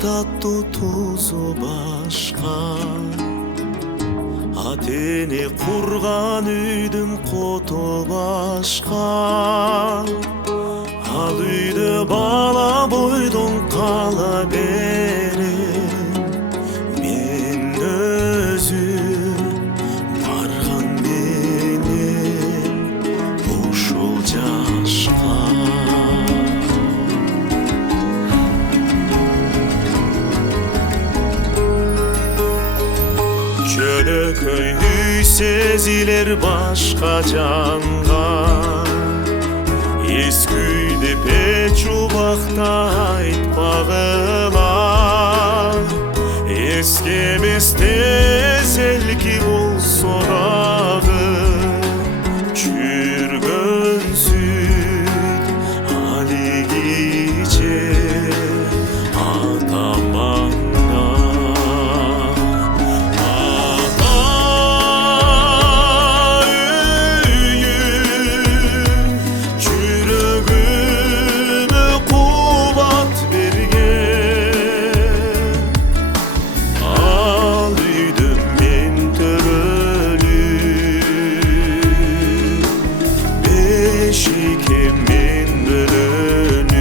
таттуу тузу башка, ата-эне курган үйдүн коту башка. Ал үйдө бала бойдон кала берем, мен өзүм барган менен ушул жашка. Жөнөкөй үй сезилер башка жанга, эски үйдө печ убакта айтпагыла. Эскемес тез элки болсо дагы, жүргөн сүт алигиче атамаңна. Ата үйүм жүрөгүмө кубат берген, ал үйдө мен төрөлүп, бешикке мен бөлөнүп.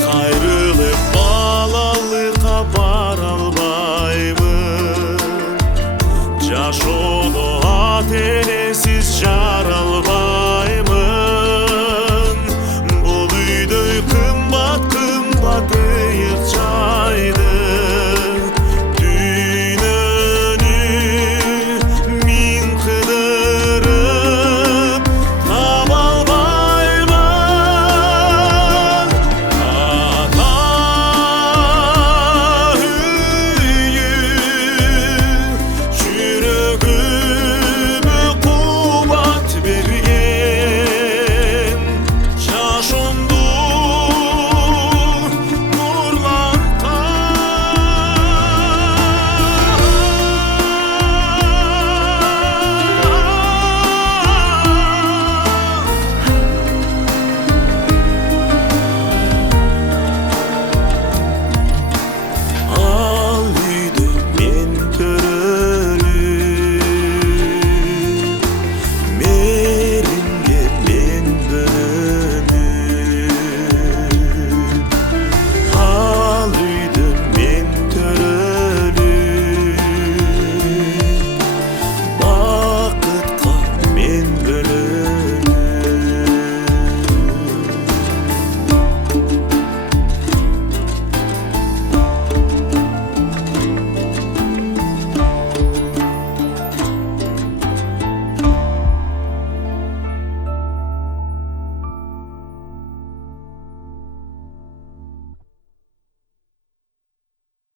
Кайрылып балалыкка бара албайбын, жашоодо ата-энесиз